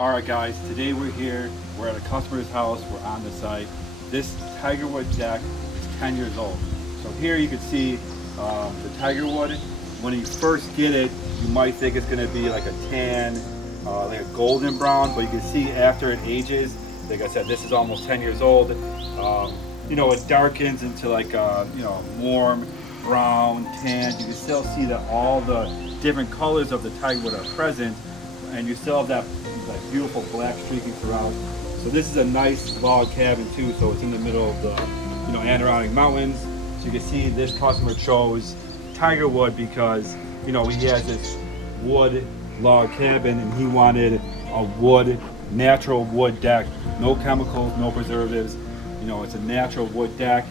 Alright guys, today we're here, we're at a customer's house, we're on the site. This Tigerwood deck is 10 years old. So here you can see the Tigerwood. When you first get it, you might think it's going to be like a tan, like a golden brown, but you can see after it ages, like I said, this is almost 10 years old. You know, it darkens into like a, warm brown, tan. You can still see that all the different colors of the Tigerwood are present, and you still have that beautiful black streaking throughout. So this is a nice log cabin too, so it's in the middle of the Adirondack mountains. So you can see this customer chose Tigerwood because he has this wood log cabin and he wanted a natural wood deck, no chemicals, no preservatives. It's a natural wood deck.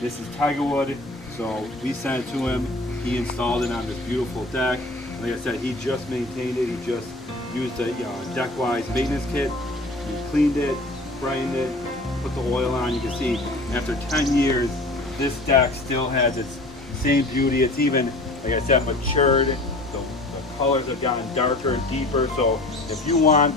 This is Tigerwood, so we sent it to him. He installed it on this beautiful deck. Like I said, he just maintained it. He just used a deck-wise maintenance kit. He cleaned it, framed it, put the oil on. You can see after 10 years, this deck still has its same beauty. It's even, like I said, matured. The colors have gotten darker and deeper. So if you want,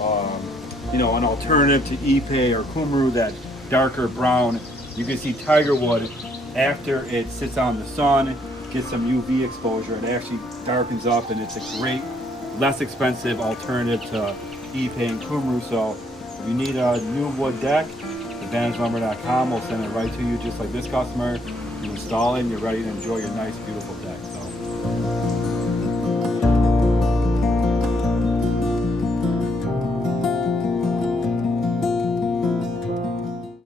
an alternative to Ipe or Kumru, that darker brown, you can see Tigerwood after it sits out in the sun, gets some UV exposure, it actually darkens up, and it's a great, less expensive alternative to Ipe and Kumru. So if you need a new wood deck, advantagedlumber.com will send it right to you, just like this customer. You install it and you're ready to enjoy your nice, beautiful deck. So